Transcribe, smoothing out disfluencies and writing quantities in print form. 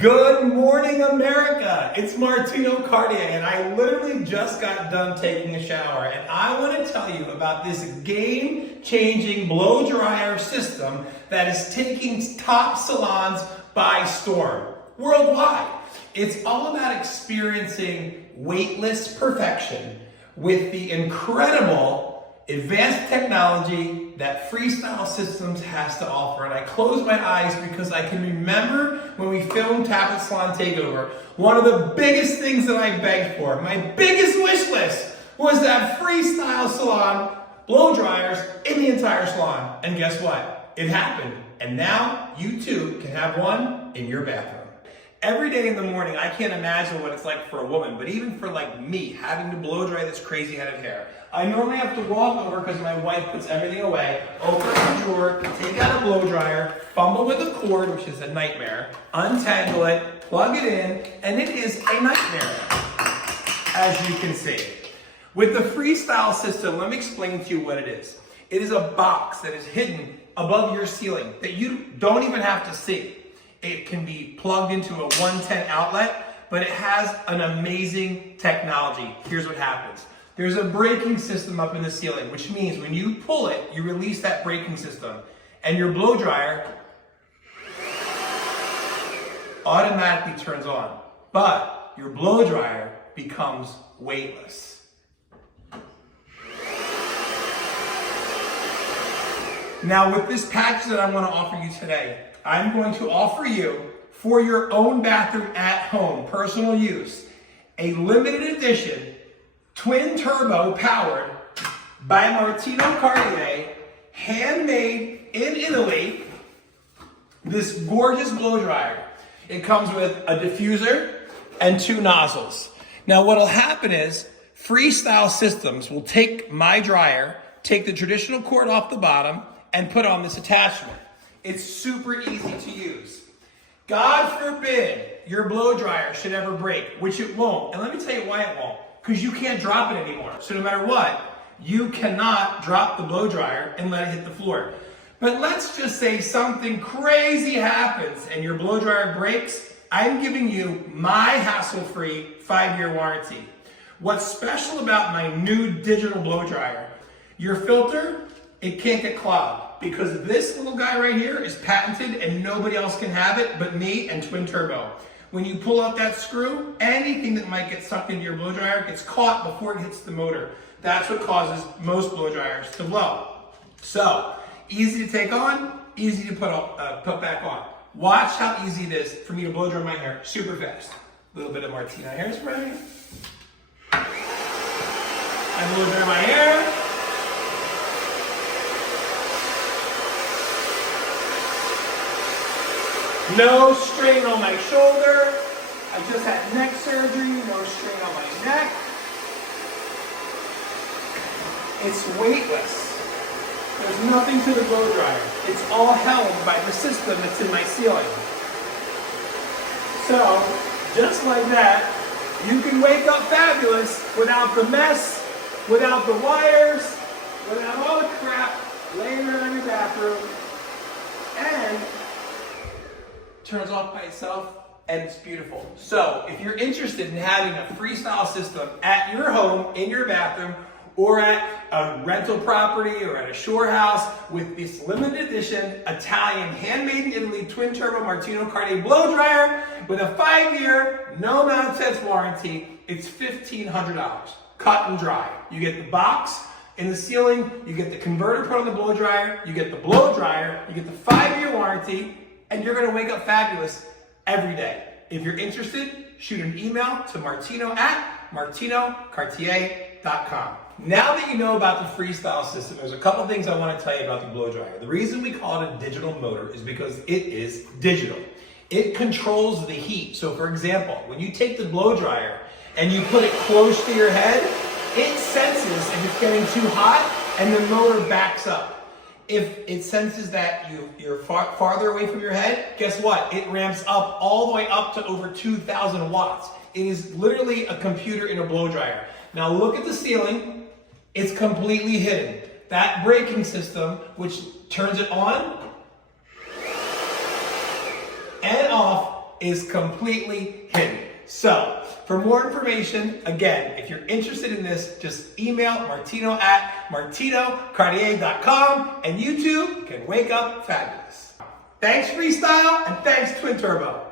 Good morning, America. It's Martino Cartier, and I literally just got done taking a shower, and I want to tell you about this game-changing blow dryer system that is taking top salons by storm worldwide. It's all about experiencing weightless perfection with the incredible advanced technology that Freestyle Systems has to offer. And I close my eyes because I can remember when we filmed Tablet Salon Takeover, one of the biggest things that I begged for, my biggest wish list, was to have Freestyle salon blow dryers in the entire salon. And guess what? It happened. And now you too can have one in your bathroom. Every day in the morning, I can't imagine what it's like for a woman, but even for like me, having to blow dry this crazy head of hair. I normally have to walk over because my wife puts everything away, open up the drawer, take out a blow dryer, fumble with the cord, which is a nightmare, untangle it, plug it in, and it is a nightmare, as you can see. With the Freestyle system, let me explain to you what it is. It is a box that is hidden above your ceiling that you don't even have to see. It can be plugged into a 110 outlet, but it has an amazing technology. Here's what happens. There's a braking system up in the ceiling, which means when you pull it, you release that braking system, and your blow dryer automatically turns on. But your blow dryer becomes weightless. Now, with this package that I'm going to offer you today, I'm going to offer you, for your own bathroom at home, personal use, a limited edition twin turbo powered by Martino Cartier, handmade in Italy, this gorgeous blow dryer. It comes with a diffuser and 2 nozzles. Now what'll happen is Freestyle Systems will take my dryer, take the traditional cord off the bottom, and put on this attachment. It's super easy to use. God forbid your blow dryer should ever break, which it won't. And let me tell you why it won't. Because you can't drop it anymore. So no matter what, you cannot drop the blow dryer and let it hit the floor. But let's just say something crazy happens and your blow dryer breaks. I'm giving you my hassle-free 5-year warranty. What's special about my new digital blow dryer? Your filter, it can't get clogged because this little guy right here is patented and nobody else can have it but me and Twin Turbo. When you pull out that screw, anything that might get sucked into your blow dryer gets caught before it hits the motor. That's what causes most blow dryers to blow. So, easy to take on, easy to put back on. Watch how easy it is for me to blow dry my hair super fast. A little bit of Martino hairspray. I blow dry my hair. No strain on my shoulder. I just had neck surgery, no strain on my neck. It's weightless. There's nothing to the blow dryer. It's all held by the system that's in my ceiling. So, just like that, you can wake up fabulous without the mess, without the wires, without all the crap laying around your bathroom, and turns off by itself, and it's beautiful. So if you're interested in having a Freestyle system at your home, in your bathroom, or at a rental property or at a shore house with this limited edition Italian handmade in Italy twin turbo Martino Cartier blow dryer with a 5-year no nonsense warranty, it's $1,500. Cut and dry. You get the box in the ceiling, you get the converter put on the blow dryer, you get the blow dryer, you get the 5-year warranty, and you're gonna wake up fabulous every day. If you're interested, shoot an email to martino@martinocartier.com. Now that you know about the Freestyle system, there's a couple things I wanna tell you about the blow dryer. The reason we call it a digital motor is because it is digital. It controls the heat. So for example, when you take the blow dryer and you put it close to your head, it senses if it's getting too hot and the motor backs up. If it senses that you're farther away from your head, guess what? It ramps up all the way up to over 2,000 watts. It is literally a computer in a blow dryer. Now look at the ceiling. It's completely hidden. That braking system, which turns it on and off, is completely hidden. So, for more information, again, if you're interested in this, just email Martino at martinocartier.com, and you too can wake up fabulous. Thanks Freestyle, and thanks Twin Turbo.